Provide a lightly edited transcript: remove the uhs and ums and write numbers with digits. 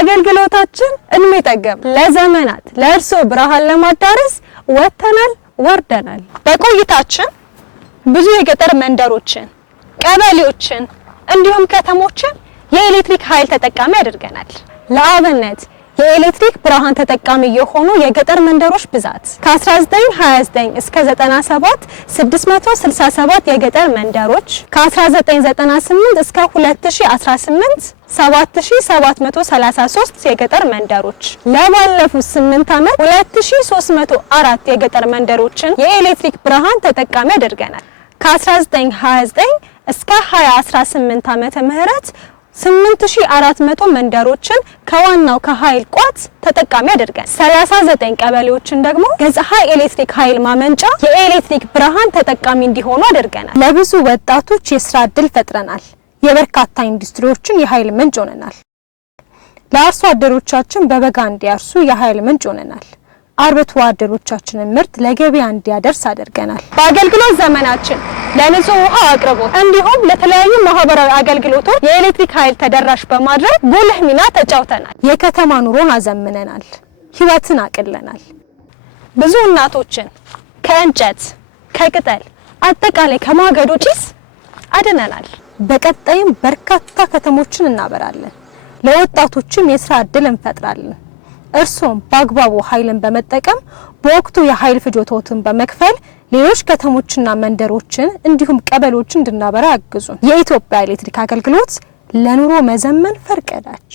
አገልግሎታችን እድሜ ጠገብ ለዘመናት ለእርሶ ብርሃን ለማዳረስ ወጥተናል ወርደናል። በቆይታችን ብዙ የገጠር መንደሮችን፣ ቀበሌዎችን እንዲሁም ከተሞችን የኤሌክትሪክ ኃይል ተጠቃሚ አድርገናል። ለአብነት የኤሌክትሪክ ብርሃን ተጠቃሚ የሆኑ የገጠር መንደሮች ብዛት ከ1929 እስከ 97 667 የገጠር መንደሮች፣ ከ1998 እስከ 2018 7733 የገጠር መንደሮች፣ ለባለፉት 8 ዓመት 2304 የገጠር መንደሮችን የኤሌክትሪክ ብርሃን ተጠቃሚ አድርገናል። ከ1929 እስከ 2018 ዓመተ ምህረት 8400 መንደሮችን ከዋናው ከኃይል ቋት ተጠቃሚ አድርገን 39 ቀበሌዎችን ደግሞ ከፀሐይ ኤሌክትሪክ ኃይል ማመንጫ የኤሌክትሪክ ብርሃን ተጠቃሚ እንዲሆኑ አድርገናል። ለብዙ ወጣቶች የሥራ ዕድል ፈጥረናል። የበርካታ ኢንዱስትሪዎችን የኃይል ምንጭ ሆነናል። ለአርሶ አደሮቻችን በበጋ እንዲያርሱ የኃይል ምንጭ ሆነናል። አርብቶ አደሮቻችንን ምርት ለገበያ እንዲያደርስ አድርገናል። በአገልግሎት ዘመናችን ለንጹህ ውሃ አቅርቦት እንዲሁም ለተለያዩ ማህበራዊ አገልግሎቶች የኤሌክትሪክ ኃይል ተደራሽ በማድረግ ጉልህ ሚና ተጫውተናል። የከተማ ኑሮን አዘምነናል፣ ህይወትን አቅለናል። ብዙ እናቶችን ከእንጨት፣ ከቅጠል አጠቃላይ ከማገዶ ጭስ አድነናል። በቀጣይም በርካታ ከተሞችን እናበራለን። ለወጣቶችም የሥራ ዕድል እንፈጥራለን። እርሶም በአግባቡ ኃይልን በመጠቀም በወቅቱ የኃይል ፍጆታዎትን በመክፈል ሌሎች ከተሞችና መንደሮችን እንዲሁም ቀበሌዎችን እንድናበራ ያግዙን። የኢትዮጵያ ኤሌክትሪክ አገልግሎት ለኑሮ መዘመን ፈርቀዳጅ